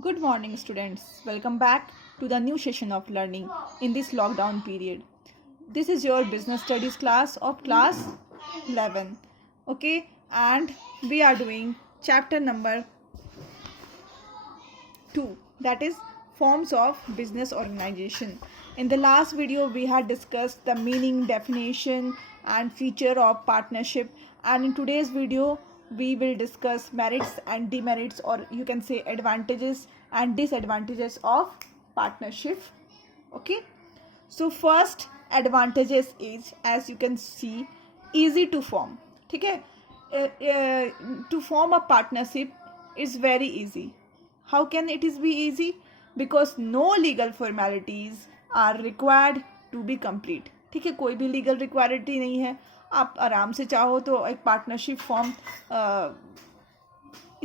Good morning, students. Welcome back to the new session of learning in this lockdown period. This is your business studies class of class 11. Okay, and we are doing chapter number 2, that is forms of business organization. In the last video, we had discussed the meaning, definition, and feature of partnership, and in today's video, we will discuss merits and demerits, or you can say advantages and disadvantages of partnership. Okay, so first advantages is, as you can see, easy to form. ठीक है, to form a partnership is very easy. How can it is be easy? Because no legal formalities are required to be complete. ठीक है, कोई भी legal रिक्वायरिटी नहीं है. आप आराम से चाहो तो एक पार्टनरशिप फॉर्म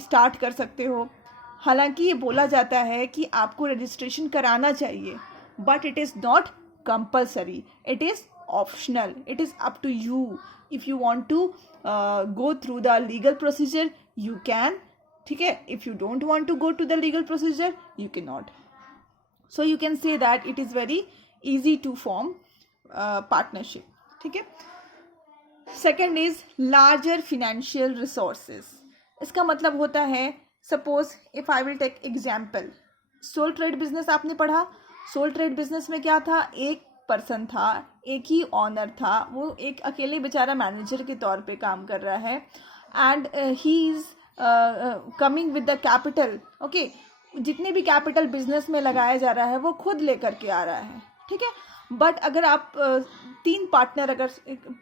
स्टार्ट कर सकते हो. हालांकि ये बोला जाता है कि आपको रजिस्ट्रेशन कराना चाहिए, but it is not compulsory, it is optional. It is up to you. If you want to go through the legal procedure you can. ठीक है, if you don't want to go to the legal procedure you can not. So you can say that it is very easy to form partnership. ठीक है. Second is larger financial resources. इसका मतलब होता है, suppose if I will take example, sole trade business आपने पढ़ा. Soul trade business में क्या था, एक पर्सन था, एक ही ऑनर था, वो एक अकेले बेचारा मैनेजर के तौर पे काम कर रहा है, and he is coming with the capital. Okay, जितने भी कैपिटल बिजनेस में लगाया जा रहा है वो खुद लेकर के आ रहा है. ठीक है, बट अगर आप तीन पार्टनर, अगर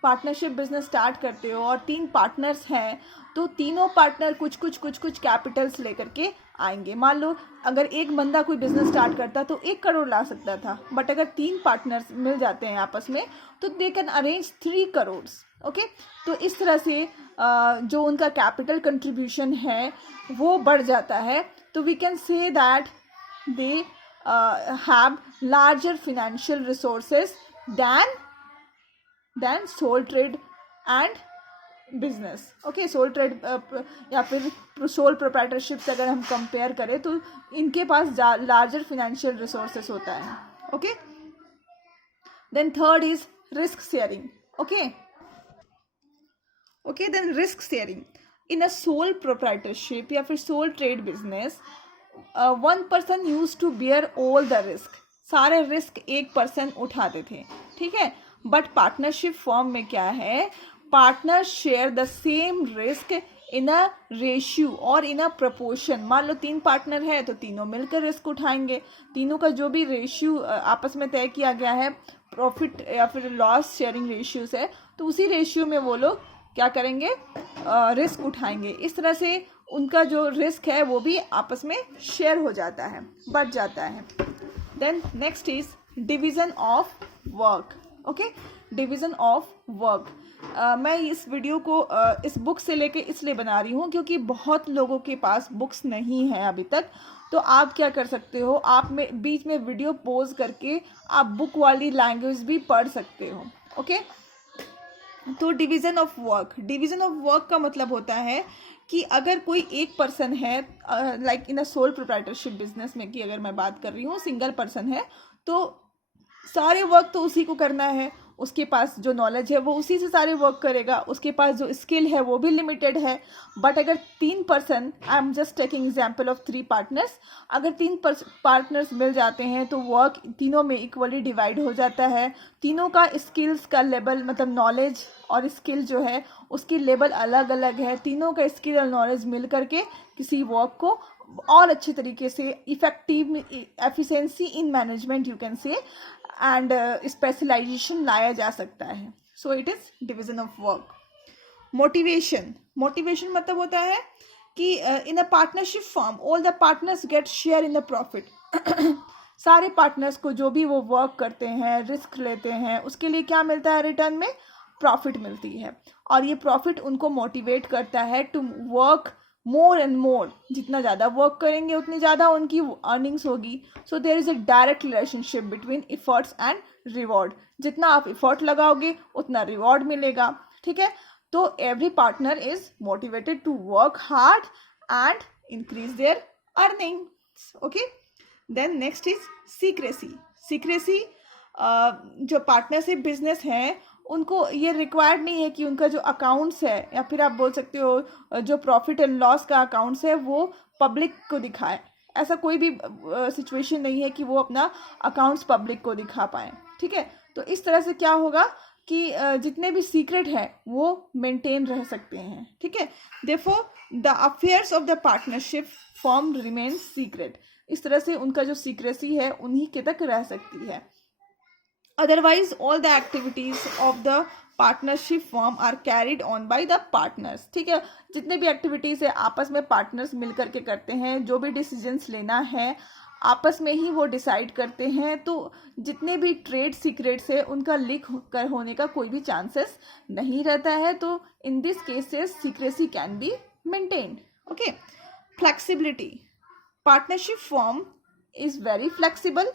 पार्टनरशिप बिजनेस स्टार्ट करते हो और तीन पार्टनर्स हैं, तो तीनों पार्टनर कुछ कुछ कैपिटल्स लेकर के आएंगे. मान लो अगर एक बंदा कोई बिजनेस स्टार्ट करता तो 1 करोड़ ला सकता था, बट अगर तीन पार्टनर्स मिल जाते हैं आपस में तो they can arrange 3 crore. Okay, तो इस तरह से जो उनका कैपिटल कंट्रीब्यूशन है वो बढ़ जाता है. तो we can say that they have larger financial resources than sole trade and business. Okay, sole trade या फिर sole proprietorship से अगर हम कंपेयर करें तो इनके पास larger financial resources होता है. Okay, then third is risk sharing. Okay, then risk sharing in a sole proprietorship या फिर sole trade business, one person used to bear all the risk. सारे रिस्क एक पर्सन उठाते थे. ठीक है, बट पार्टनरशिप फॉर्म में क्या है, partner share the same risk in a ratio और इन अ प्रपोर्शन. मान लो 3 पार्टनर है तो तीनों मिलकर रिस्क उठाएंगे. तीनों का जो भी रेशियो आपस में तय किया गया है, प्रॉफिट या फिर लॉस शेयरिंग रेशियो से, तो उसी रेशियो में वो लोग क्या करेंगे, रिस्क उठाएंगे. इस तरह से उनका जो रिस्क है वो भी आपस में शेयर हो जाता है, बढ़ जाता है. Then next is division of work. Okay, division of work. मैं इस वीडियो को इस बुक से लेके इसलिए बना रही हूँ क्योंकि बहुत लोगों के पास बुक्स नहीं है अभी तक. तो आप क्या कर सकते हो, आप में बीच में वीडियो पॉज करके आप बुक वाली लैंग्वेज भी पढ़ सकते हो. ओके, तो division of work. Division of work का मतलब होता है कि अगर कोई एक पर्सन है, like in a sole proprietorship business में की अगर मैं बात कर रही हूँ, सिंगल पर्सन है, तो सारे वर्क तो उसी को करना है. उसके पास जो नॉलेज है वो उसी से सारे वर्क करेगा. उसके पास जो स्किल है वो भी लिमिटेड है. बट अगर 3 person, I am just taking example of 3 partners, अगर 3 पार्टनर्स मिल जाते हैं तो वर्क तीनों में इक्वली डिवाइड हो जाता है. तीनों का स्किल्स का लेवल, मतलब नॉलेज और स्किल जो है उसकी लेवल अलग अलग है. तीनों का स्किल और नॉलेज मिल करके किसी वर्क को और अच्छे तरीके से effective, efficiency in management you can say, and specialisation लाया जा सकता है. So it is division of work. Motivation. Motivation मतलब होता है कि in a partnership form all the partners get share in the profit. सारे पार्टनर्स को जो भी वो वर्क करते हैं, रिस्क लेते हैं, उसके लिए क्या मिलता है, रिटर्न में प्रॉफिट मिलती है. और ये प्रॉफिट उनको मोटिवेट करता है to work more and more. जितना ज़्यादा वर्क करेंगे उतनी ज़्यादा उनकी अर्निंग्स होगी. So there is a direct relationship between efforts and reward. जितना आप एफर्ट लगाओगे उतना रिवॉर्ड मिलेगा. ठीक है, तो every partner is motivated to work hard and increase their earning. Interest. Okay, then next is secrecy. Secrecy, जो पार्टनरशिप बिजनेस है उनको ये रिक्वायर्ड नहीं है कि उनका जो अकाउंट्स है या फिर आप बोल सकते हो जो प्रॉफिट एंड लॉस का अकाउंट्स है वो पब्लिक को दिखाए. ऐसा कोई भी सिचुएशन नहीं है कि वो अपना अकाउंट्स पब्लिक को दिखा पाए. ठीक है, तो इस तरह से क्या होगा कि जितने भी सीक्रेट है वो मेंटेन रह सकते हैं. ठीक है, therefore the affairs of the partnership form remain secret. इस तरह से उनका जो सीक्रेसी है उन्हीं के तक रह सकती है. Otherwise all the activities of the partnership form are carried on by the partners. ठीक है, जितने भी एक्टिविटीज है आपस में पार्टनर्स मिलकर के करते हैं. जो भी डिसीजंस लेना है आपस में ही वो डिसाइड करते हैं. तो जितने भी ट्रेड सीक्रेट्स है उनका लीक कर होने का कोई भी चांसेस नहीं रहता है. तो in this cases secrecy can be maintained. Okay, flexibility. Partnership firm is very flexible.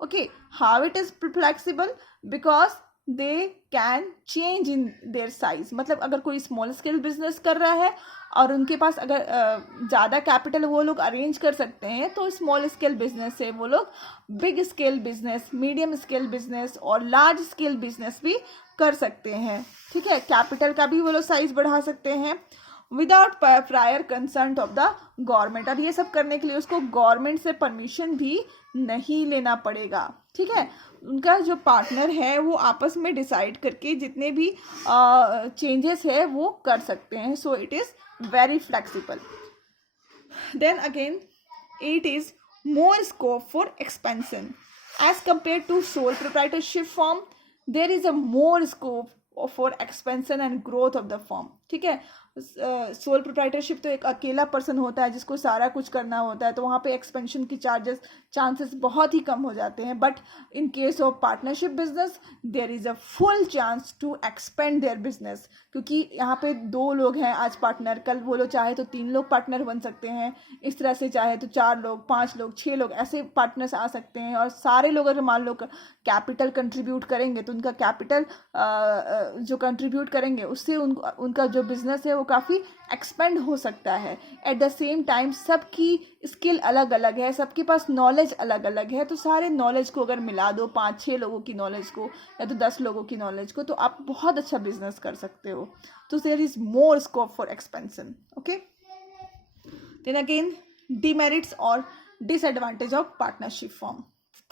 Okay, how it is flexible? Because they can change in their size. मतलब अगर कोई स्मॉल स्केल बिजनेस कर रहा है और उनके पास अगर ज़्यादा कैपिटल वो लोग अरेंज कर सकते हैं तो स्मॉल स्केल बिजनेस से वो लोग big scale business, medium scale business और लार्ज स्केल बिजनेस भी कर सकते हैं. ठीक है, कैपिटल का भी वो लोग साइज बढ़ा सकते हैं without prior concert of the government. और ये सब करने के लिए उसको गवर्नमेंट से परमिशन भी नहीं लेना पड़ेगा. ठीक है, उनका जो पार्टनर है वो आपस में डिसाइड करके जितने भी चेंजेस है वो कर सकते हैं. So it is very flexible. Then again it is more scope for expansion as compare to sole proprietorship form. There is a more scope for expansion and growth of the form. ठीक है, sole proprietorship तो एक अकेला person होता है जिसको सारा कुछ करना होता है, तो वहाँ पे एक्सपेंशन की चांसेस बहुत ही कम हो जाते हैं. But in case of partnership business there is a full chance to expand their business. क्योंकि यहाँ पे 2 लोग हैं आज पार्टनर, कल वो लोग चाहे तो 3 लोग पार्टनर बन सकते हैं. इस तरह से चाहे तो 4 लोग, 5 लोग, 6 लोग ऐसे पार्टनर्स आ सकते हैं. और सारे लोग अगर मान लो कैपिटल कंट्रीब्यूट करेंगे तो उनका कैपिटल जो कंट्रीब्यूट करेंगे उससे उनका जो बिजनेस है वो काफ़ी एक्सपेंड हो सकता है. एट द सेम टाइम सबकी स्किल अलग अलग है, सबके पास नॉलेज अलग अलग है. तो सारे नॉलेज को अगर मिला दो 5-6 लोगों की नॉलेज को या तो 10 लोगों की नॉलेज को तो आप बहुत अच्छा बिजनेस कर सकते हो. तो there is more scope for expansion. Okay, then again demerits और disadvantage of partnership form.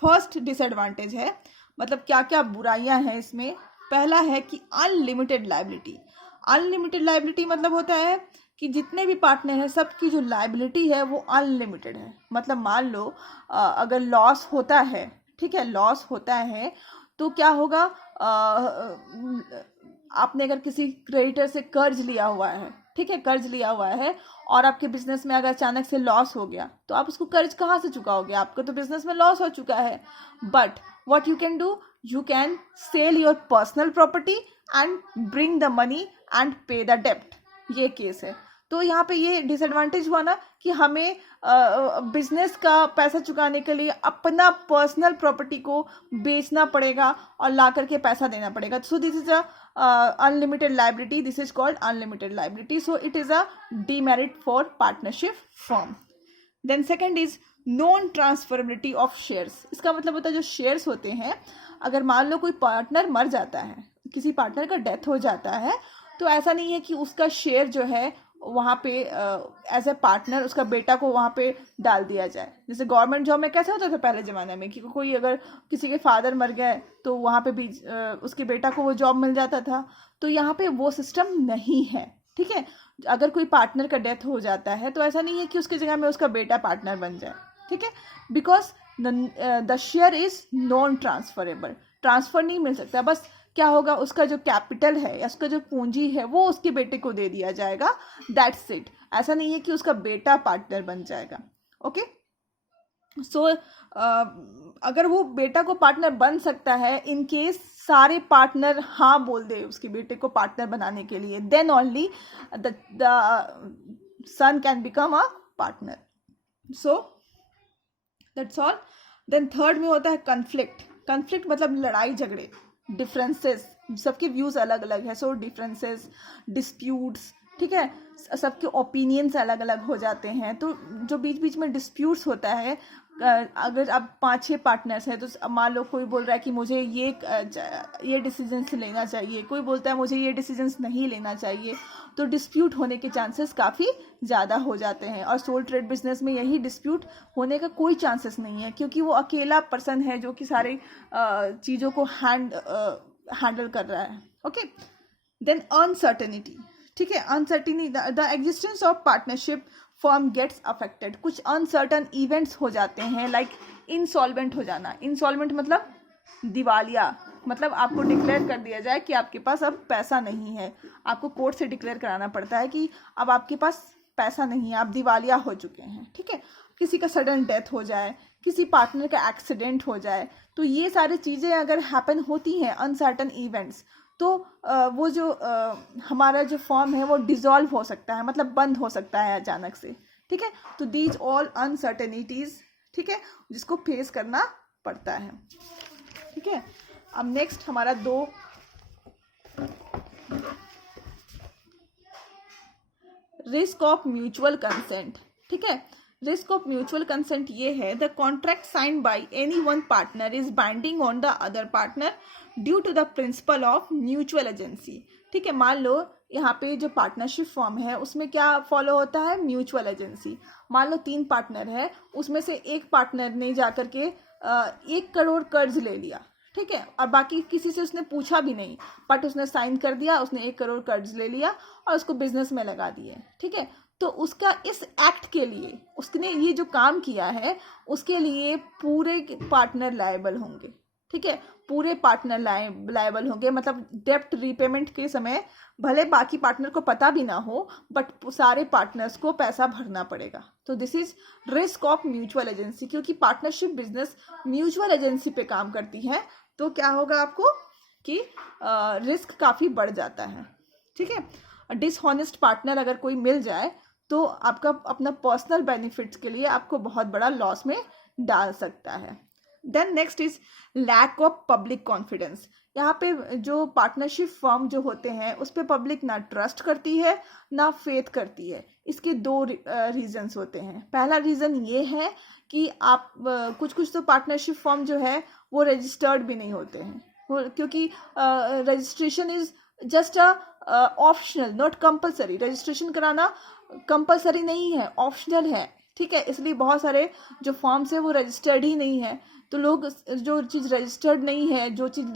First disadvantage है, मतलब क्या क्या बुराइयां हैं इसमें. पहला है कि अनलिमिटेड लायबिलिटी. अनलिमिटेड लायबिलिटी मतलब होता है कि जितने भी पार्टनर हैं सबकी जो लायबिलिटी है वो अनलिमिटेड है. मतलब मान लो अगर लॉस होता है, ठीक है, लॉस होता है तो क्या होगा, आपने अगर किसी क्रेडिटर से कर्ज लिया हुआ है, ठीक है, कर्ज लिया हुआ है और आपके बिजनेस में अगर अचानक से लॉस हो गया तो आप उसको कर्ज कहाँ से चुकाओगे, आपका तो बिजनेस में लॉस हो चुका है. But what you can do, you can sell your personal property and bring the money and pay the debt. ये केस है. तो यहाँ पे ये डिसएडवांटेज हुआ ना कि हमें बिजनेस का पैसा चुकाने के लिए अपना पर्सनल प्रॉपर्टी को बेचना पड़ेगा और ला करके पैसा देना पड़ेगा. So this is a unlimited liability. This is called unlimited liability. So it is a demerit for partnership firm. Then second is non transferability of shares. इसका मतलब होता है जो शेयर्स होते हैं, अगर मान लो कोई पार्टनर मर जाता है, किसी पार्टनर का डेथ हो जाता है तो ऐसा नहीं है कि उसका शेयर जो है वहाँ पे एज ए पार्टनर उसका बेटा को वहाँ पे डाल दिया जाए. जैसे गवर्नमेंट जॉब में कैसे होता था पहले ज़माने में कि कोई अगर किसी के फादर मर गए तो वहाँ पे भी उसके बेटा को वो जॉब मिल जाता था. तो यहाँ पे वो सिस्टम नहीं है. ठीक है, अगर कोई पार्टनर का डेथ हो जाता है तो ऐसा नहीं है कि उसकी जगह में उसका बेटा पार्टनर बन जाए. ठीक है, because the share is non transferable. Transfer नहीं मिल सकता. बस क्या होगा, उसका जो कैपिटल है या उसका जो पूंजी है वो उसके बेटे को दे दिया जाएगा. That's it. ऐसा नहीं है कि उसका बेटा पार्टनर बन जाएगा. ओके, सो अगर वो बेटा को पार्टनर बन सकता है इन केस सारे पार्टनर हाँ बोल दे उसके बेटे को पार्टनर बनाने के लिए, then only the son can become a partner. So that's all. Then third में होता है कन्फ्लिक्ट. कन्फ्लिक्ट मतलब लड़ाई झगड़े, डिफरेंसेस. सबके व्यूज अलग अलग है. सो डिफरेंसेस, डिस्प्यूट्स, ठीक है, सबके ओपिनियंस अलग अलग हो जाते हैं, तो जो बीच बीच में डिस्प्यूट्स होता है, अगर अब 5-6 पार्टनर्स हैं तो मान लो कोई बोल रहा है कि मुझे ये डिसीजंस लेना चाहिए, कोई बोलता है मुझे ये डिसीजंस नहीं लेना चाहिए, तो डिस्प्यूट होने के चांसेस काफ़ी ज़्यादा हो जाते हैं। और सोल ट्रेड बिजनेस में यही डिस्प्यूट होने का कोई चांसेस नहीं है, क्योंकि वो अकेला पर्सन है जो कि सारी चीज़ों को हैंडल कर रहा है। ओके, देन अनसर्टेनिटी, ठीक है, uncertainty, the existence of partnership firm gets affected. कुछ अनसर्टन इवेंट्स हो जाते हैं, लाइक इंसॉल्वेंट हो जाना। इंसॉल्वेंट मतलब दिवालिया, मतलब आपको डिक्लेयर कर दिया जाए कि आपके पास अब पैसा नहीं है, आपको कोर्ट से डिक्लेयर कराना पड़ता है कि अब आपके पास पैसा नहीं है, आप दिवालिया हो चुके हैं। ठीक है, किसी का सडन डेथ हो जाए, किसी पार्टनर का एक्सीडेंट हो जाए, तो ये सारी चीज़ें अगर हैपन होती हैं, अनसर्टन इवेंट्स, तो वो जो हमारा जो फॉर्म है वो डिसॉल्व हो सकता है, मतलब बंद हो सकता है अचानक से। ठीक है, तो दीज ऑल अनसर्टेनिटीज, ठीक है, जिसको फेस करना पड़ता है। ठीक है, अब नेक्स्ट हमारा 2 रिस्क ऑफ म्यूचुअल कंसेंट। ठीक है, रिस्क ऑफ म्यूचुअल कंसेंट ये है, the contract sign by any one partner is binding on the other partner due to the principle of mutual agency. ठीक है, मान लो यहाँ पे जो पार्टनरशिप फॉर्म है उसमें क्या फॉलो होता है, म्यूचुअल एजेंसी। मान लो 3 पार्टनर है, उसमें से एक पार्टनर ने जाकर के 1 करोड़ कर्ज ले लिया। ठीक है, और बाकी किसी से उसने पूछा भी नहीं, बट उसने साइन कर दिया, उसने 1 करोड़ कर्ज ले लिया और उसको बिजनेस में लगा दिए। ठीक है, तो उसका इस एक्ट के लिए, उसने ये जो काम किया है उसके लिए पूरे पार्टनर लायबल होंगे। ठीक है, पूरे पार्टनर लायबल होंगे, मतलब डेप्ट रीपेमेंट के समय भले बाकी पार्टनर को पता भी ना हो, बट सारे पार्टनर्स को पैसा भरना पड़ेगा। तो this is risk of mutual agency, क्योंकि पार्टनरशिप बिजनेस म्यूचुअल एजेंसी पे काम करती है, तो क्या होगा आपको कि रिस्क काफ़ी बढ़ जाता है। ठीक है, डिसऑनेस्ट पार्टनर अगर कोई मिल जाए तो आपका अपना पर्सनल बेनिफिट्स के लिए आपको बहुत बड़ा लॉस में डाल सकता है। Then next is lack of public confidence. यहाँ पे जो पार्टनरशिप फर्म जो होते हैं उस पर पब्लिक ना ट्रस्ट करती है ना फेथ करती है। इसके 2 रीजंस होते हैं। पहला रीज़न ये है कि आप कुछ तो पार्टनरशिप फर्म जो है वो रजिस्टर्ड भी नहीं होते हैं, क्योंकि registration is just optional, not compulsory. Registration कराना कंपलसरी नहीं है, ऑप्शनल है। ठीक है, इसलिए बहुत सारे जो फॉर्म्स है वो रजिस्टर्ड ही नहीं है, तो लोग जो चीज़ रजिस्टर्ड नहीं है, जो चीज़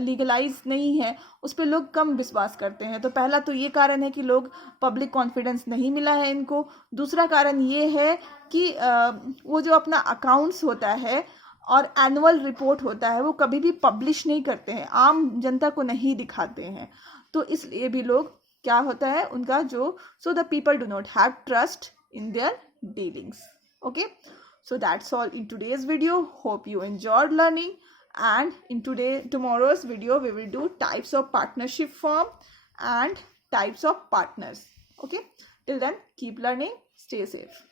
लीगलाइज नहीं है, उस पर लोग कम विश्वास करते हैं। तो पहला तो ये कारण है कि लोग पब्लिक कॉन्फिडेंस नहीं मिला है इनको। दूसरा कारण ये है कि वो जो अपना अकाउंट्स होता है और एनुअल रिपोर्ट होता है वो कभी भी पब्लिश नहीं करते हैं, आम जनता को नहीं दिखाते हैं, तो इसलिए भी लोग क्या होता है उनका जो so the people do not have trust in their dealings. Okay, so that's all in today's video. Hope you enjoyed learning, and in tomorrow's video we will do types of partnership firm and types of partners. Okay, till then keep learning, stay safe.